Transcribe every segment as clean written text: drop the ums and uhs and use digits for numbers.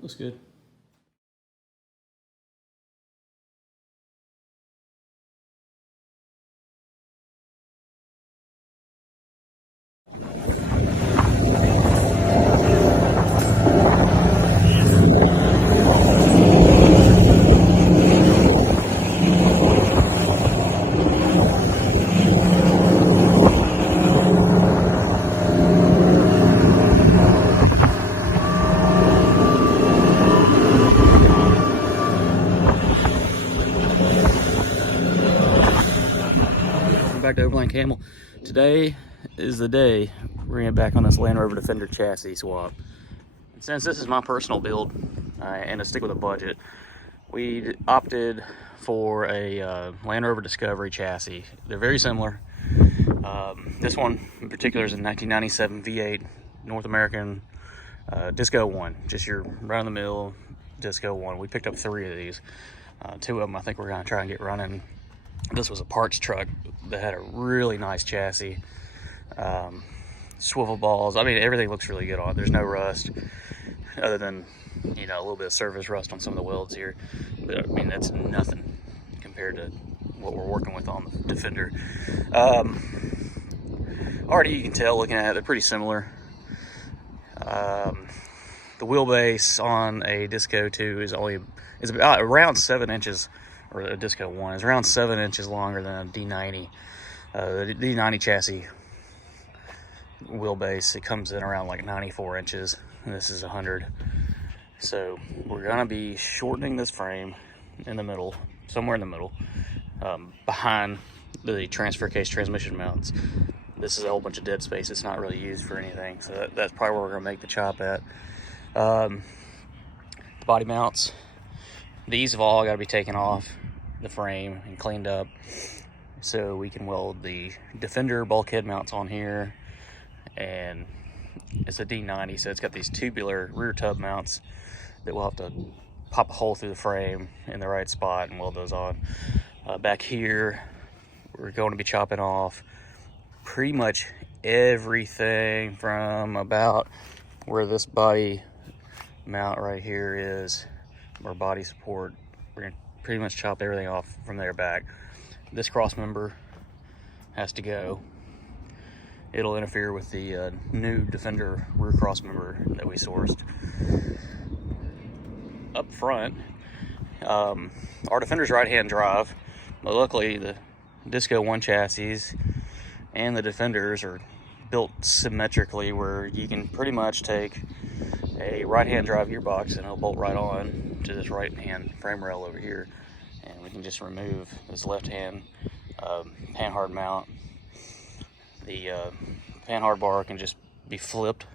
Looks good. Back to Overland Camel. Today is the day we're gonna get back on this Land Rover Defender chassis swap. And since this is my personal build and to stick with a budget, we opted for a Land Rover Discovery chassis. They're very similar. This one in particular is a 1997 V8 North American Disco 1, just your run-of-the-mill Disco 1. We picked up 3 of these. 2 of them I think we're gonna try and get running. This was a parts truck that had a really nice chassis, swivel balls. I mean, everything looks really good on it. There's no rust, other than, you know, a little bit of surface rust on some of the welds here. But I mean, that's nothing compared to what we're working with on the Defender. Already you can tell looking at it, they're pretty similar. The wheelbase on a Disco 2 is about around 7 inches. Or a Disco 1 is around 7 inches longer than a D90. The D90 chassis wheelbase, it comes in around like 94 inches, and this is 100. So we're gonna be shortening this frame in the middle, somewhere in the middle, behind the transfer case transmission mounts. This is a whole bunch of dead space. It's not really used for anything, so that's probably where we're gonna make the chop at. The body mounts, these have all got to be taken off the frame and cleaned up so we can weld the Defender bulkhead mounts on here. And it's a D90, so it's got these tubular rear tub mounts that we'll have to pop a hole through the frame in the right spot and weld those on. Back here, we're going to be chopping off pretty much everything from about where this body mount right here is, or body support. We're gonna pretty much chop everything off from there back. This cross member has to go. It'll interfere with the new Defender rear cross member that we sourced. Up front, our Defender's right-hand drive, but luckily the Disco 1 chassis and the Defenders are built symmetrically where you can pretty much take a right-hand drive gearbox and it'll bolt right on to this right-hand frame rail over here, and we can just remove this left-hand panhard mount. The panhard bar can just be flipped.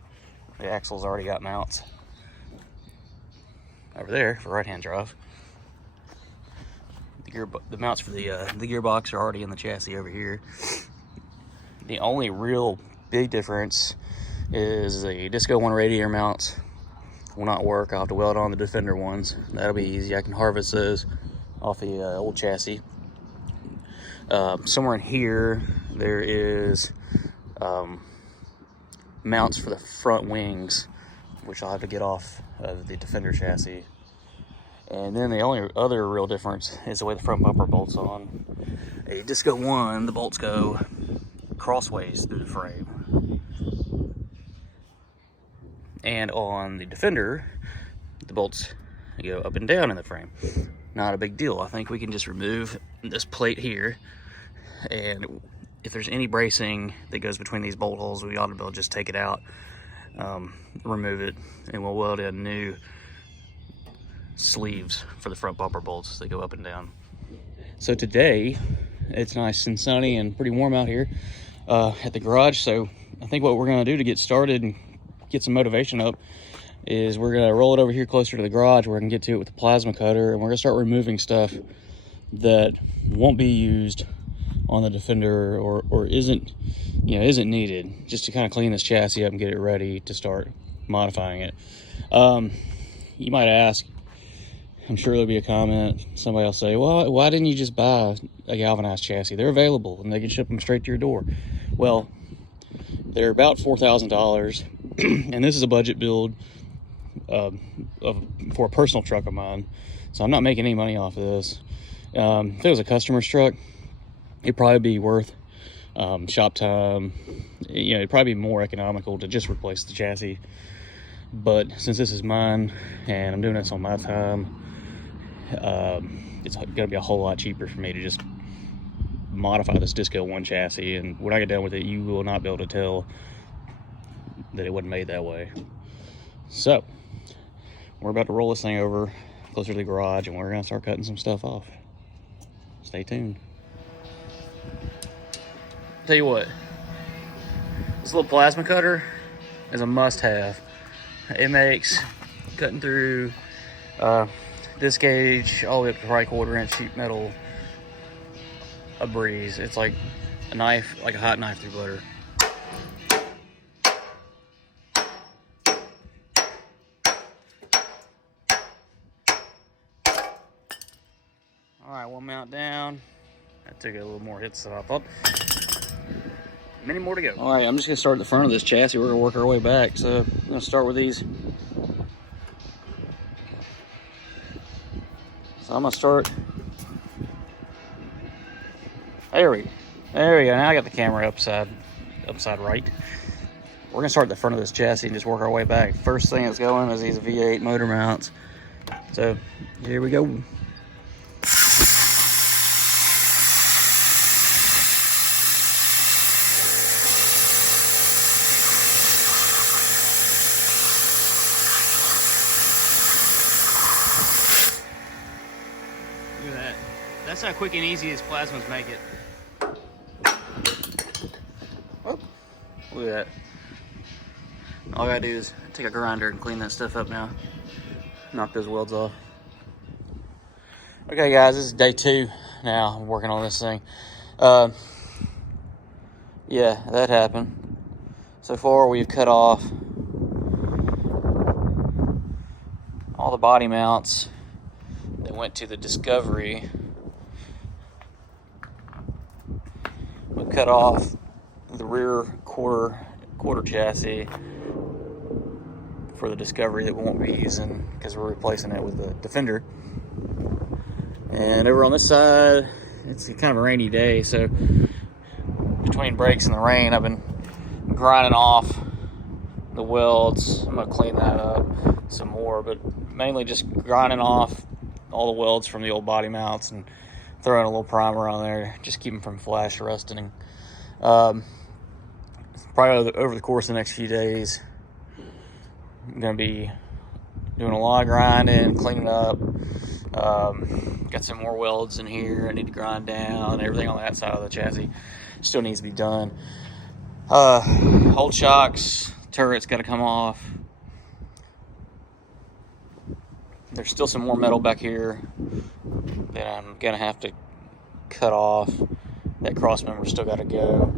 The axle's already got mounts over there for right-hand drive. The mounts for the gearbox are already in the chassis over here. The only real big difference is the Disco 1 radiator mounts will not work. I'll have to weld on the Defender ones. That'll be easy. I can harvest those off the old chassis. Somewhere in here there is mounts for the front wings, which I'll have to get off of the Defender chassis. And then the only other real difference is the way the front bumper bolts on. A Disco 1, the bolts go crossways through the frame. And on the Defender, the bolts go up and down in the frame. Not a big deal. I think we can just remove this plate here, and if there's any bracing that goes between these bolt holes, we ought to be able to just take it out, remove it, and we'll weld in new sleeves for the front bumper bolts that go up and down. So today, it's nice and sunny and pretty warm out here at the garage, so I think what we're gonna do to get started and get some motivation up is we're gonna roll it over here closer to the garage where I can get to it with the plasma cutter, and we're gonna start removing stuff that won't be used on the Defender or isn't needed, just to kind of clean this chassis up and get it ready to start modifying it. You might ask, I'm sure there'll be a comment, somebody will say, well, why didn't you just buy a galvanized chassis? They're available and they can ship them straight to your door. Well, they're about $4,000 and this is a budget build. for a personal truck of mine, so I'm not making any money off of this. If it was a customer's truck, it'd probably be worth shop time. It'd probably be more economical to just replace the chassis. But since this is mine and I'm doing this on my time, it's gonna be a whole lot cheaper for me to just modify this Disco 1 chassis, and when I get done with it, you will not be able to tell that it wasn't made that way. So we're about to roll this thing over closer to the garage, and we're gonna start cutting some stuff off. Stay tuned. Tell you what, this little plasma cutter is a must-have. It makes cutting through this gauge all the way up to probably 1/4 inch sheet metal a breeze. It's like a knife, like a hot knife through butter. All right, one mount down. That took a little more hits than I thought. Many more to go. All right, I'm just gonna start at the front of this chassis. We're gonna work our way back. So I'm gonna start with these. So I'm gonna start. There we go. Now I got the camera upside right. We're gonna start at the front of this chassis and just work our way back. First thing that's going is these V8 motor mounts. So here we go. Look at that. That's how quick and easy these plasmas make it. Oh, look at that. All I gotta do is take a grinder and clean that stuff up now. Knock those welds off. Okay guys, this is day 2 now. I'm working on this thing. Yeah, that happened. So far we've cut off all the body mounts that went to the Discovery. We cut off the rear quarter chassis for the Discovery that we won't be using because we're replacing it with the Defender. And over on this side, it's kind of a rainy day, so between breaks and the rain, I've been grinding off the welds. I'm gonna clean that up some more, but mainly just grinding off all the welds from the old body mounts and throwing a little primer on there, just keep them from flash rusting. Probably over the course of the next few days, I'm gonna be doing a lot of grinding, cleaning up. Got some more welds in here I need to grind down. Everything on that side of the chassis still needs to be done. Old shocks, turret's got to come off. There's still some more metal back here that I'm gonna have to cut off. That cross member's still got to go.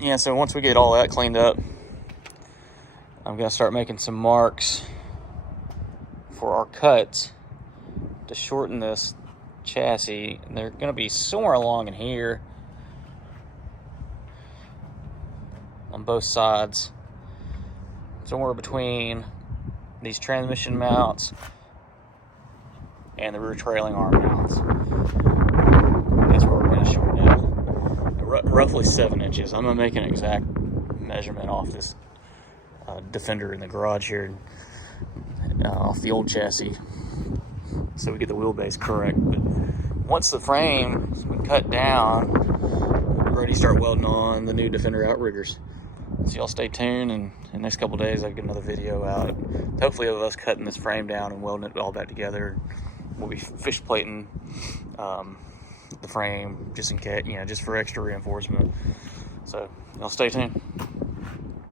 Yeah, so once we get all that cleaned up, I'm gonna start making some marks for our cuts to shorten this chassis, and they're gonna be somewhere along in here on both sides, somewhere between these transmission mounts and the rear trailing arm mounts. That's where we're gonna shorten it. Roughly 7 inches. I'm gonna make an exact measurement off this Defender in the garage here, off the old chassis, so we get the wheelbase correct. But once the frame's been cut down, we're ready to start welding on the new Defender outriggers. So y'all stay tuned, and in the next couple days I'll get another video out, hopefully, of us cutting this frame down and welding it all back together. We'll be fish plating the frame just in case, just for extra reinforcement. So y'all stay tuned.